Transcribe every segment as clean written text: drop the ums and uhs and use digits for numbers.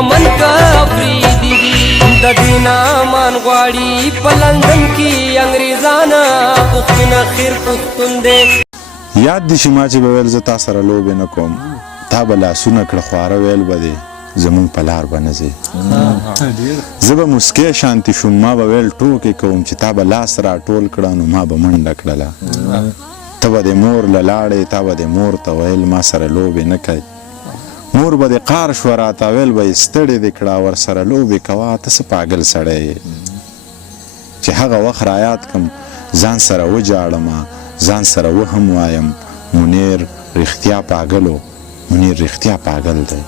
امن کا افریدي دي د دینا مان غواړي په لندن کې انګریزانا پښتون اخر پښتون دی. یاد دي چې ما چې به ویل زه تا سره لوبې نه کوم تا به لاسونه کړه خواره ویل به دی زمونږ په لار به نه ځې. زه به مسکۍ شانتي شوم ما به ویل ټوکې کوم چې تا به لاس را ټول کړه نو ما به منډه کړله. ته به د مور له لاړې تا به د مور ته ویل ما سره لوبې نه کوي. مور به د قار شوه راته ویل به یې ستړې دې کړه ورسره لوبې کوه ته څه پاګل سړی یې. چې هغه وخت رایاد کړم ځان سره وجاړمه ځان سره وهم وایم منیر رښتیا پاګلو منیر رښتیا پاګل دی.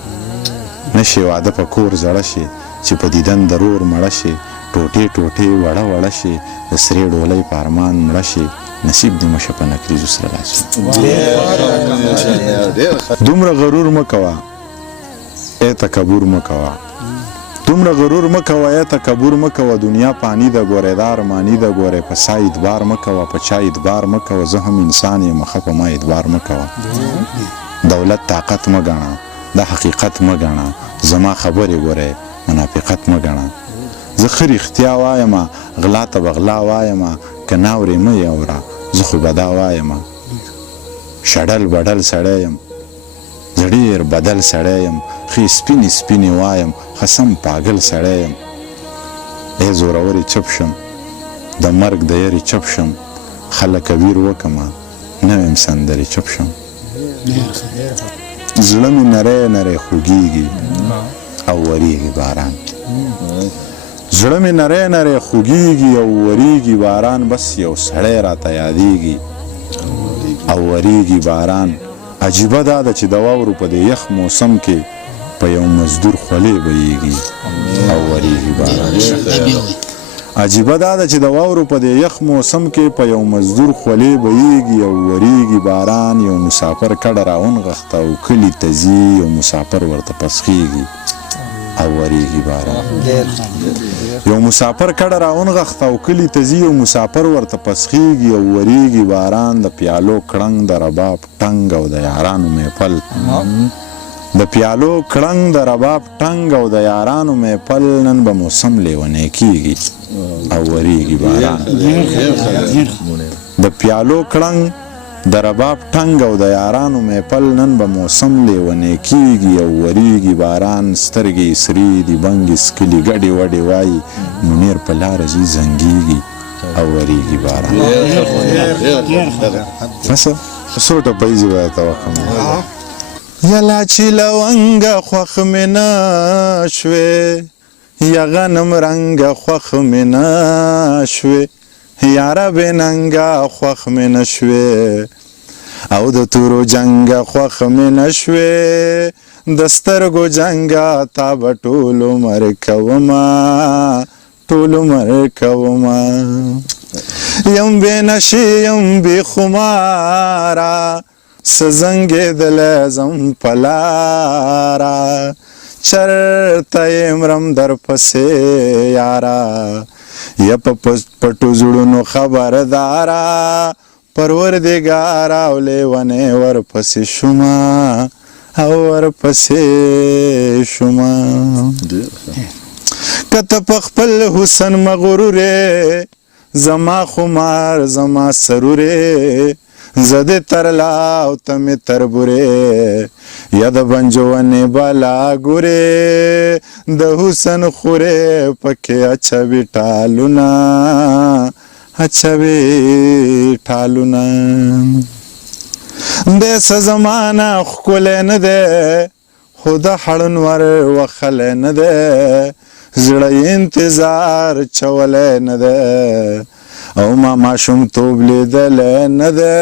نشي واده په کور زړه شي چې په دیدن ضرور مړه شي ټوټې ټوټې وړه وړه شي د سرې ډولۍ په ارمان مړه شي نصیب دې مشه په نکریزو سره راشي. دومره غرور مه کوه ای تکبر مه کوه دومره غرور مه کوه ای تکبر مه کوه دنیا پانی ده ګورې دا ارماني ده ګورې په سا اعتبار مه کوه په چا اعتبار مه کوه زه هم انسان یم مخه په ما اعتبار مه کوه. دولت طاقت مه ګڼه دا حقیقت مه ګڼه زما خبرې ګورې منافقت مه ګڼه. زه ښه رښتیا وایم غلا ته به غلا وایم که ناورې مه یې اوره زه خو به دا وایم شډل بډل سړی یم زه ډېر بدل سړی یم ښې سپینې سپینې وایم خسم پاګل سړی یم. ای زورورې چپ شم د مرګ د یرې چپ شم خلک ویر وکمه نه ویم سندرې چپ شم. زړه مې نری نری خوږېږي او وریږي باران زړه مې نری نری خوږېږي او وریږي باران بس یو سړی راته یادېږي او وریږي باران. عجیبه دا ده چې د واورو په دې یخ موسم کې په یو مزدور خولې بهیږي او وریږي باران. عجیبه دا ده چې د واورو په دې یخ موسم کې په یو مزدور خولې بهیږي او وریږي باران. یو مسافر کډه راونغښته او کلي ته ځي یو مسافر ورته پسخېږي او وریږي باران. یو مسافر کډه راونغښته او کلي ته ځي یو مسافر ورته پسخېږي او وریږي باران. د پیالو کړنګ د رباب ټنګ او د یارانو محفل د پیالو کړنګ د رباب ټنګ او د یارانو محفل نن به موسم لیونی کېږي او وریږي باران. د پیالو کړنګ د رباب ټنګ او د یارانو محفل نن به موسم لیونی کېږي او وریږي باران. سترګې سرې دي بنګې سکلي ګډې وډې وایي منیر په لاره ځي زنګېږي او وریږي باران. بس څو ټپیزې به ته وکړم. یلا چې لونګه خوښ مې نه شوې یا غنم رنګه خوښ مې نه شوې یاره بې ننګه خوښ مې نه شوې او د تورو جنګه خوښ مې نه شوې د سترګو جنګه تا به ټول عمر کومه ټول عمر کومه. یم بې نشې یم بې خماره څه زنګېدلی زم په لاره چرته یې مرم درپسې یاره یا په پټو زړونو خبرداره پروردګاره او لیونې ورپسې شومه او ورپسې شومه. که ته په خپل حسن مغرورې زما خمار زما سرورې زه دې ترلا او ته مې تربورې یا د بنجونې بالا ګورې د حسن خورې پکې اچوي ټالونه اچوي ټالونه. دې څه زمانه ښکلی نه دی خو د هړنور وخلی نه دی زړه یې انتظار چولی نه دی او ما ماشومتوب لیدلی نه دی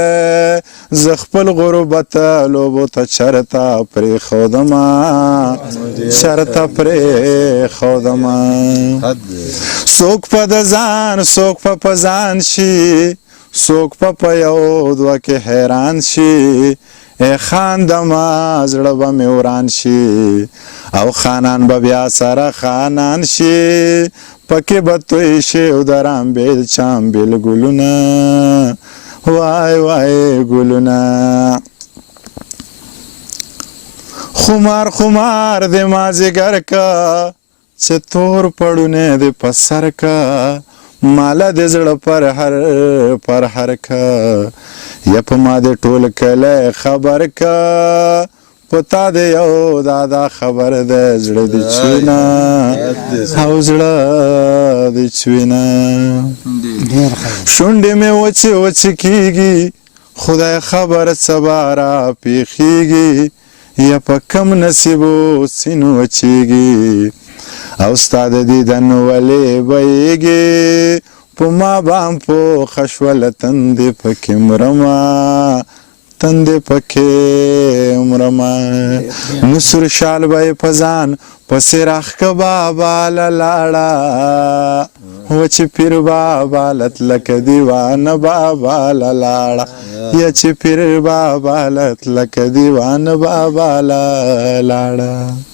زه خپل غربت لوبو ته چرته پرېښودمه چرته پرېښودمه. څوک په د ځان څوک په ځان شي څوک په یو دوه کې حیران شي ای خاندمه زړه به مې وران شي او خانان به بیا سره خانان شي پکې به توی شي او د رامبېل چامبېل ګلونه وای وای ګلونه. خمار خمار د مازیګر کا چې تور پړونه د پسر کا مالا د زړه پر هر کا یا په ما د ټول کله خبر کا پتا د یو دادا خبر د زړه د چوینا او زړه د چوینا شونډې مې وچې کیږي خدای خبر سبا را پیخیږي یا په کم نصیبو سینو وچیږي او ستا د دیدن ولې بیږي په ما بام په خشوله تندې پکې مرمه تندې پکې مرمه نسر شال به یې په ځان پسې راښکه بابا له لاړه و چې پیر بابا لتلکه دیوانه بابا له لاړه یا چې پیر بابا لتلکه دیوانه بابا له لاړه